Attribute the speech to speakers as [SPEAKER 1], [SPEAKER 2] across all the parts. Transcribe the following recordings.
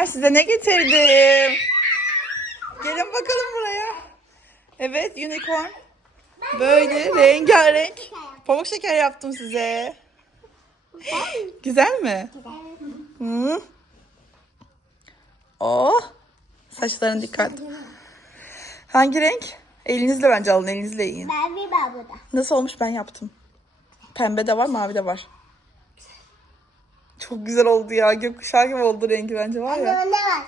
[SPEAKER 1] Çocuklar size ne getirdim? Gelin bakalım buraya. Evet unicorn. Böyle rengarenk. Pamuk şeker yaptım size. Güzel mi? Hı. Oh. Saçların dikkat. Hangi renk? Elinizle bence alın. Elinizle yiyin. Nasıl olmuş ben yaptım. Pembe de var mavi de var. Çok güzel oldu ya. Gökkuşağı gibi oldu rengi bence var ya.
[SPEAKER 2] Ne var?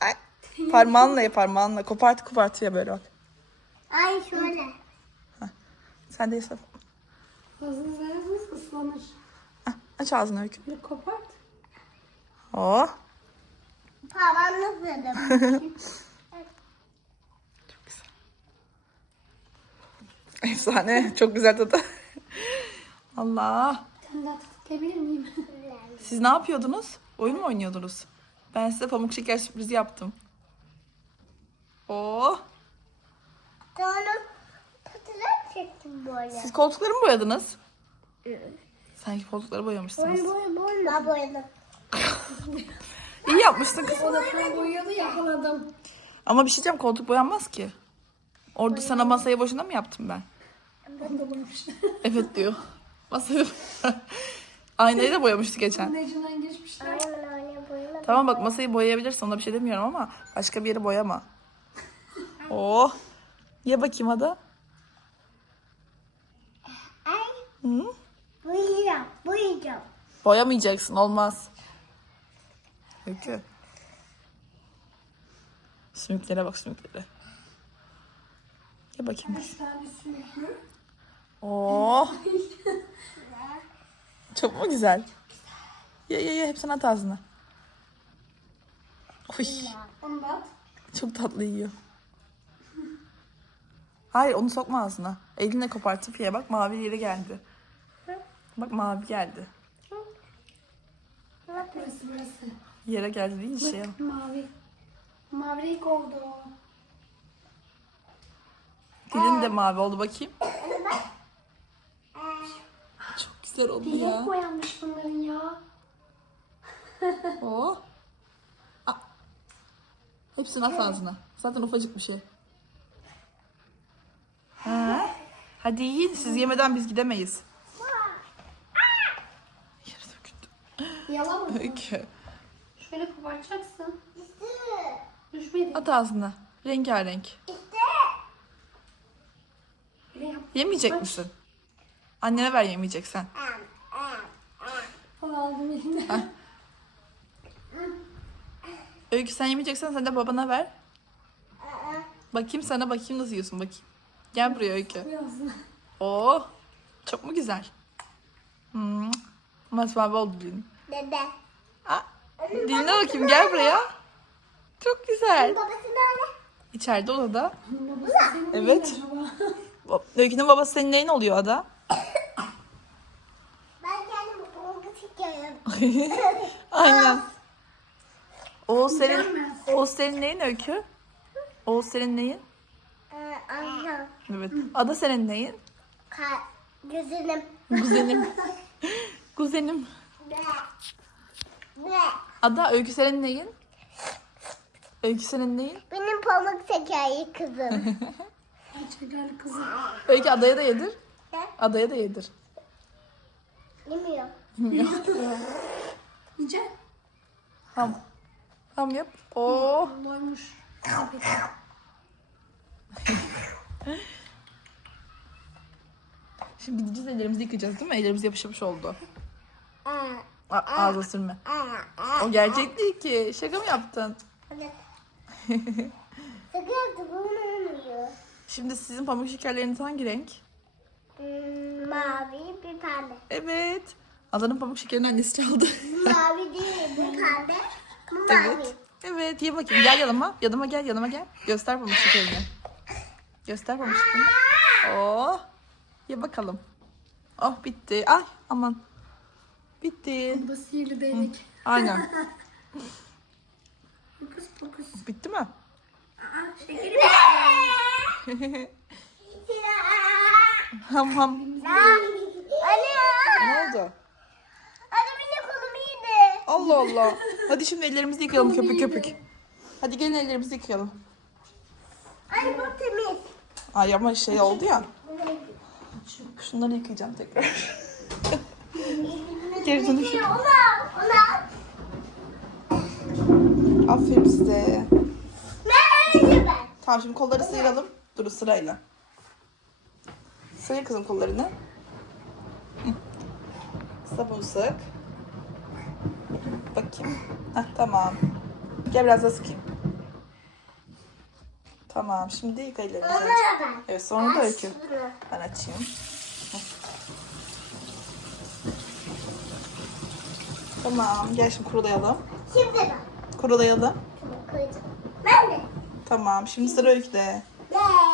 [SPEAKER 1] Ay, parmağınla ya parmağınla. Kopart kopart ya böyle bak.
[SPEAKER 2] Ay şöyle.
[SPEAKER 1] Sen de yasal.
[SPEAKER 3] Hızlı ıslanır.
[SPEAKER 1] Ah, Aç ağzını öykü.
[SPEAKER 3] Bir kopart.
[SPEAKER 1] Oh.
[SPEAKER 2] Parmağını ısırdım.
[SPEAKER 1] Çok güzel. Efsane. Çok güzel tadı. Allah.
[SPEAKER 3] Sen daha tutabilir miyim?
[SPEAKER 1] Siz ne yapıyordunuz? Oyun mu oynuyordunuz? Ben size pamuk şeker sürprizi yaptım.
[SPEAKER 2] Sonra patates çektim böyle.
[SPEAKER 1] Siz koltukları mı boyadınız? Sanki koltukları boyamışsınız.
[SPEAKER 2] boy boy. Ben boyadım.
[SPEAKER 1] İyi yapmışsın kız.
[SPEAKER 3] o da tam boyuyordu yakaladım.
[SPEAKER 1] Ama bir şey diyeceğim koltuk boyanmaz ki. Orada sana masayı boşuna mı yaptım ben?
[SPEAKER 3] Ben de boyamıştım.
[SPEAKER 1] Evet diyor. Masayı Aynayı da boyamıştı geçen.
[SPEAKER 3] Necimden geçmişler.
[SPEAKER 2] Aynen öyle boyadım.
[SPEAKER 1] Tamam bak masayı boyayabilirsin ona bir şey demiyorum ama başka bir yeri boyama. Oh. Ye bakayım hadi.
[SPEAKER 2] Ay
[SPEAKER 1] Hı?
[SPEAKER 2] boyayacağım. Boyayacağım.
[SPEAKER 1] Boyamayacaksın olmaz. Öykü. Sümüklere bak sümüklere. Ye bakayım.
[SPEAKER 3] Beş tane sümüklü.
[SPEAKER 1] Oh. Çok mu güzel? Ye ye ye hepsini at ağzına. Uy, çok tatlı yiyor. Hayır onu sokma ağzına. Elinle kopartıp ye bak mavi yere geldi. Bak mavi geldi.
[SPEAKER 3] Burası burası.
[SPEAKER 1] Yere geldi değil şey. yap.
[SPEAKER 3] Mavi. Mavi renk oldu.
[SPEAKER 1] Dilin de mavi oldu bakayım. Güzel oldu
[SPEAKER 3] Bilek
[SPEAKER 1] ya.
[SPEAKER 3] boyanmış bunların ya.
[SPEAKER 1] Oh. Aa. Hepsini at ağzına. Zaten ufacık bir şey. Ha? Hadi yiyin. Siz yemeden biz gidemeyiz. Yere döküldü.
[SPEAKER 3] Yalan mı?
[SPEAKER 1] Öykü.
[SPEAKER 3] Şöyle kopartacaksın. Düşmedi.
[SPEAKER 1] At ağzına. Rengarenk. Yemeyecek misin? Annene ver yemeyeceksen.
[SPEAKER 3] Al aldım eline.
[SPEAKER 1] Öykü sen yemeyeceksen sen de babana ver. Bakayım sana bakayım nasıl yiyorsun bakayım. Gel buraya Öykü. Oo, çok mu güzel? Hmm. Masmavi oldu dilin.
[SPEAKER 2] Dede.
[SPEAKER 1] Aa, diline bakayım gel buraya. Çok güzel.
[SPEAKER 2] Babası nerede?
[SPEAKER 1] İçeride odada.
[SPEAKER 3] Babası senin
[SPEAKER 1] Evet. Öykü'nün babası senin neyin oluyor ada?
[SPEAKER 2] Ben kendim pamuk çekiyorum.
[SPEAKER 1] Aynen. Oğuz senin. Oğuz senin neyin Öykü? Oğuz senin neyin?
[SPEAKER 2] Ee.
[SPEAKER 1] Evet. Ada senin neyin?
[SPEAKER 2] Ka gözünüm.
[SPEAKER 1] Kuzenim. Kuzenim.
[SPEAKER 2] Ne? Ne?
[SPEAKER 1] Ada Öykü senin neyin? Öykü senin neyin?
[SPEAKER 2] Benim pamuk şekeri kızım.
[SPEAKER 3] Şekerli kızım.
[SPEAKER 1] Öykü adaya da yedir.
[SPEAKER 2] Ne?
[SPEAKER 1] Adaya da yedir.
[SPEAKER 2] Yemiyor.
[SPEAKER 3] Yiyecek.
[SPEAKER 1] Ham. Ham yap. Oo.
[SPEAKER 3] Doymuş.
[SPEAKER 1] Şimdi gideceğiz ellerimizi yıkayacağız değil mi? Ellerimiz yapış yapış oldu.
[SPEAKER 2] Aa,
[SPEAKER 1] A- ağza sürme. O gerçek değil ki. Şaka mı yaptın?
[SPEAKER 2] Evet. Sakın bunu uyuyor.
[SPEAKER 1] Şimdi sizin pamuk şekerleriniz hangi renk?
[SPEAKER 2] Hmm, mavi bir pembe.
[SPEAKER 1] Evet. Adanın pamuk şekerini annesi çaldı.
[SPEAKER 2] Mavi değil bir pembe. Bu mavi.
[SPEAKER 1] evet. Evet ye bakayım. Gel yanıma. Yanıma gel yanıma gel. Göster pamuk şekerini. Göster pamuk şekerini. Oh. Ye bakalım. Oh bitti. Ay aman. Bitti.
[SPEAKER 3] Bu da sihirli değnek.
[SPEAKER 1] Aynen.
[SPEAKER 3] Fokus fokus.
[SPEAKER 1] Bitti mi?
[SPEAKER 3] Aa, şekeri.
[SPEAKER 1] Ham ham.
[SPEAKER 2] Ali.
[SPEAKER 1] Ne oldu?
[SPEAKER 2] Ali benim kolumu yedi.
[SPEAKER 1] Allah Allah. Hadi şimdi ellerimizi yıkayalım köpük köpük. Hadi gelin ellerimizi yıkayalım.
[SPEAKER 2] Ay bu temiz.
[SPEAKER 1] Ay ama şey oldu ya. Şunları yıkayacağım tekrar. Geri dönüşüm.
[SPEAKER 2] Ona, ona.
[SPEAKER 1] Aferin size.
[SPEAKER 2] Ben?
[SPEAKER 1] Tamam şimdi kolları sıyıralım. Dur sırayla. Sıyır kızım kollarını. Sabun sık. Bakayım. Heh, tamam. Gel biraz daha sıkayım. Tamam şimdi yıka ellerimizi. Evet sonra da öykü. Ben açayım. Tamam gel şimdi kurulayalım.
[SPEAKER 2] Şimdi ben.
[SPEAKER 1] Kurulayalım.
[SPEAKER 2] Koyacağım. Ben de.
[SPEAKER 1] Tamam şimdi sıra öyküde.
[SPEAKER 2] Beş.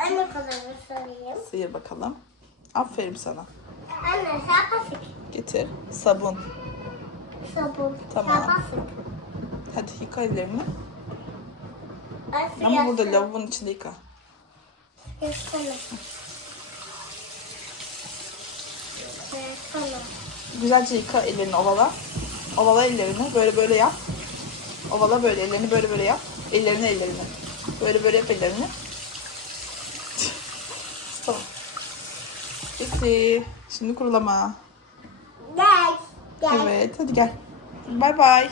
[SPEAKER 2] Anne kalanı sorayım.
[SPEAKER 1] Sıyır bakalım. Aferin sana.
[SPEAKER 2] Anne pasık.
[SPEAKER 1] Getir. Sabun.
[SPEAKER 2] Sabun.
[SPEAKER 1] Tamam.
[SPEAKER 2] Pasık.
[SPEAKER 1] Hadi yıka ellerini. Ama burada lavabonun içinde yıka.
[SPEAKER 2] Yasana.
[SPEAKER 1] Güzelce yıka ellerini ovala. Ovala ellerini. Böyle böyle yap. Ovala böyle ellerini böyle böyle yap. Ellerini ellerini. Böyle böyle yap ellerini. Tamam. Bitti. Şimdi kurulama.
[SPEAKER 2] Gel. Gel.
[SPEAKER 1] Evet hadi gel. Bay bay.